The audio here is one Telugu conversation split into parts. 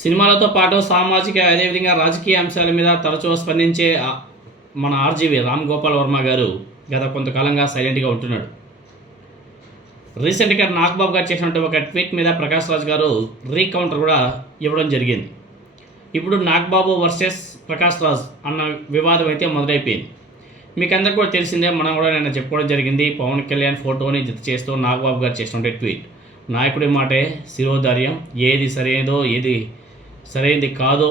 సినిమాలతో పాటు సామాజిక అదేవిధంగా రాజకీయ అంశాల మీద తరచూ స్పందించే మన ఆర్జీవి రామ్ గోపాల్ వర్మ గారు గత కొంతకాలంగా సైలెంట్గా ఉంటున్నాడు. రీసెంట్గా నాగబాబు గారు చేసినటువంటి ఒక ట్వీట్ మీద ప్రకాష్ రాజ్ గారు రీకౌంటర్ కూడా ఇవ్వడం జరిగింది. ఇప్పుడు నాగబాబు వర్సెస్ ప్రకాష్ రాజ్ అన్న వివాదం అయితే మొదలైపోయింది. మీకు అందరికీ కూడా తెలిసిందే, మనం కూడా నిన్న చెప్పుకోవడం జరిగింది. పవన్ కళ్యాణ్ ఫోటోని జత చేస్తూ నాగబాబు గారు చేసినటువంటి ట్వీట్, నాయకుడి మాటే శిరోధార్యం, ఏది సరైనదో ఏది సరైనది కాదో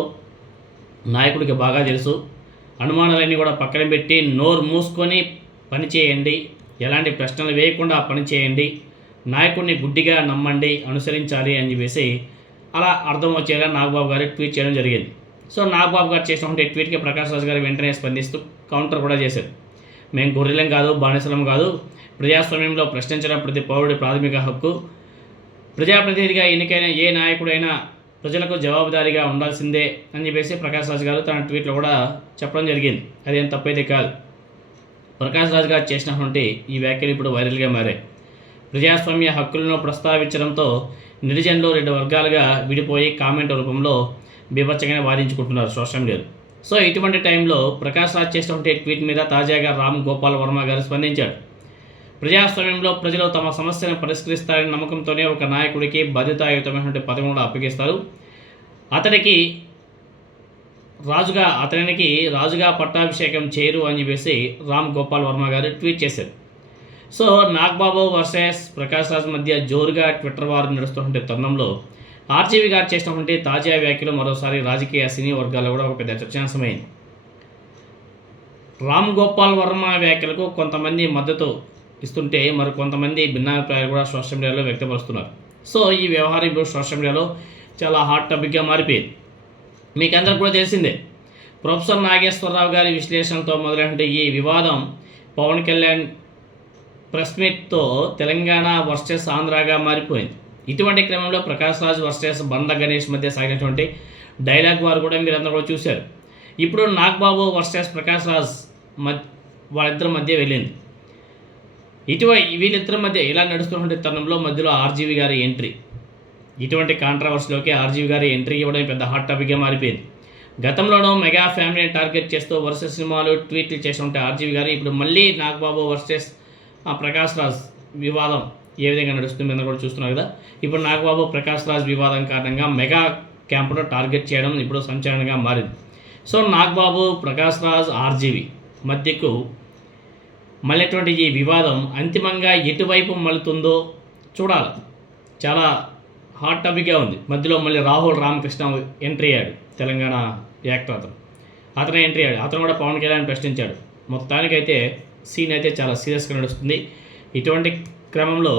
నాయకుడికి బాగా తెలుసు, అనుమానాలన్నీ కూడా పక్కన పెట్టి నోరు మూసుకొని పనిచేయండి, ఎలాంటి ప్రశ్నలు వేయకుండా పనిచేయండి, నాయకుడిని గుడ్డిగా నమ్మండి, అనుసరించాలి అని చెప్పేసి అలా అర్థం వచ్చేలా నాగబాబు గారు ట్వీట్ చేయడం జరిగింది. సో నాగబాబు గారు చేసినటువంటి ట్వీట్కి ప్రకాష్ రాజ్ గారు వెంటనే స్పందిస్తూ కౌంటర్ కూడా చేశారు. మేము గొర్రెలం కాదు, బానిసలం కాదు, ప్రజాస్వామ్యంలో ప్రశ్నించడం ప్రతి పౌరుడి ప్రాథమిక హక్కు, ప్రజాప్రతినిధిగా ఎన్నికైన ఏ నాయకుడైనా ప్రజలకు జవాబుదారీగా ఉండాల్సిందే అని చెప్పేసి ప్రకాష్ రాజ్ గారు తన ట్వీట్లో కూడా చెప్పడం జరిగింది. అదేం తప్పైతే కాదు. ప్రకాష్ రాజ్ గారు చేసినటువంటి ఈ వ్యాఖ్యలు ఇప్పుడు వైరల్గా మారాయి. ప్రజాస్వామ్య హక్కులను ప్రస్తావించడంతో నిరిజనులు రెండు వర్గాలుగా విడిపోయి కామెంట్ రూపంలో బీభత్సంగా వాదించుకుంటున్నారు సోషల్ మీడియాలో. సో ఇటువంటి టైంలో ప్రకాష్ రాజ్ చేసినటువంటి ట్వీట్ మీద తాజాగా రామ్ గోపాల్ వర్మ గారు స్పందించాడు. ప్రజాస్వామ్యంలో ప్రజలు తమ సమస్యను పరిష్కరిస్తారనే నమ్మకంతోనే ఒక నాయకుడికి బాధ్యతాయుతమైనటువంటి పదవి కూడా అప్పగిస్తారు. అతనికి రాజుగా పట్టాభిషేకం చేయరు అని చెప్పేసి రామ్ గోపాల్ వర్మ గారు ట్వీట్ చేశారు. సో నాగబాబు వర్సెస్ ప్రకాష్ రాజ్ మధ్య జోరుగా ట్విట్టర్ వారు నడుస్తున్నటువంటి తరుణంలో ఆర్జీవి గారు చేసినటువంటి తాజా వ్యాఖ్యలు మరోసారి రాజకీయ సినీ వర్గాల్లో కూడా ఒక పెద్ద చర్చాంశమైంది. రామ్ గోపాల్ వర్మ వ్యాఖ్యలకు కొంతమంది మద్దతు ఇస్తుంటే మరి కొంతమంది భిన్నాభిప్రాయాలు కూడా సోషల్ మీడియాలో వ్యక్తపరుస్తున్నారు. సో ఈ వ్యవహారం ఇప్పుడు సోషల్ మీడియాలో చాలా హాట్ టాపిక్గా మారిపోయింది. మీకు అందరికీ కూడా తెలిసిందే, ప్రొఫెసర్ నాగేశ్వరరావు గారి విశ్లేషణతో మొదలైన ఈ వివాదం పవన్ కళ్యాణ్ ప్రెస్ మీట్తో తెలంగాణ వర్సెస్ ఆంధ్రాగా మారిపోయింది. ఇటువంటి క్రమంలో ప్రకాష్ రాజ్ వర్సెస్ బండ గణేష్ మధ్య సాగినటువంటి డైలాగ్ వారు కూడా మీరందరూ కూడా చూశారు. ఇప్పుడు నాగబాబు వర్సెస్ ప్రకాష్ రాజ్ వాళ్ళిద్దరి మధ్య వెళ్ళింది. వీళ్ళిద్దరి మధ్య ఇలా నడుస్తున్నటువంటి తరుణంలో మధ్యలో ఆర్జీవి గారి ఎంట్రీ, ఇటువంటి కాంట్రవర్సీలోకి ఆర్జీవి గారి ఎంట్రీ ఇవ్వడం పెద్ద హాట్ టాపిక్గా మారిపోయింది. గతంలోనూ మెగా ఫ్యామిలీని టార్గెట్ చేస్తూ వరుస సినిమాలు ట్వీట్లు చేస్తుంటే ఆర్జీవి గారు ఇప్పుడు మళ్ళీ నాగబాబు వర్సెస్ ప్రకాష్ రాజ్ వివాదం ఏ విధంగా నడుస్తుంది అని కూడా చూస్తున్నారు కదా. ఇప్పుడు నాగబాబు ప్రకాష్ రాజ్ వివాదం కారణంగా మెగా క్యాంపును టార్గెట్ చేయడం ఇప్పుడు సంచలనంగా మారింది. సో నాగబాబు, ప్రకాష్ రాజ్, ఆర్జీవి మధ్యకు మళ్ళీటువంటి ఈ వివాదం అంతిమంగా ఎటువైపు మళ్ళుతుందో చూడాలి. చాలా హాట్ టాపిక్గా ఉంది. మధ్యలో మళ్ళీ రాహుల్ రామకృష్ణ ఎంట్రీ అయ్యాడు, తెలంగాణ యాక్టర్ అతను ఎంట్రీ అయ్యాడు. అతను కూడా పవన్ కళ్యాణ్ ప్రశ్నించాడు. మొత్తానికైతే సీన్ అయితే చాలా సీరియస్గా నడుస్తుంది. ఇటువంటి క్రమంలో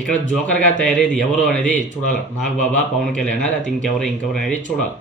ఇక్కడ జోకర్గా తయారయ్యేది ఎవరు అనేది చూడాలి. నాగబాబా, పవన్ కళ్యాణ్, లేకపోతే ఇంకెవరు అనేది చూడాలి.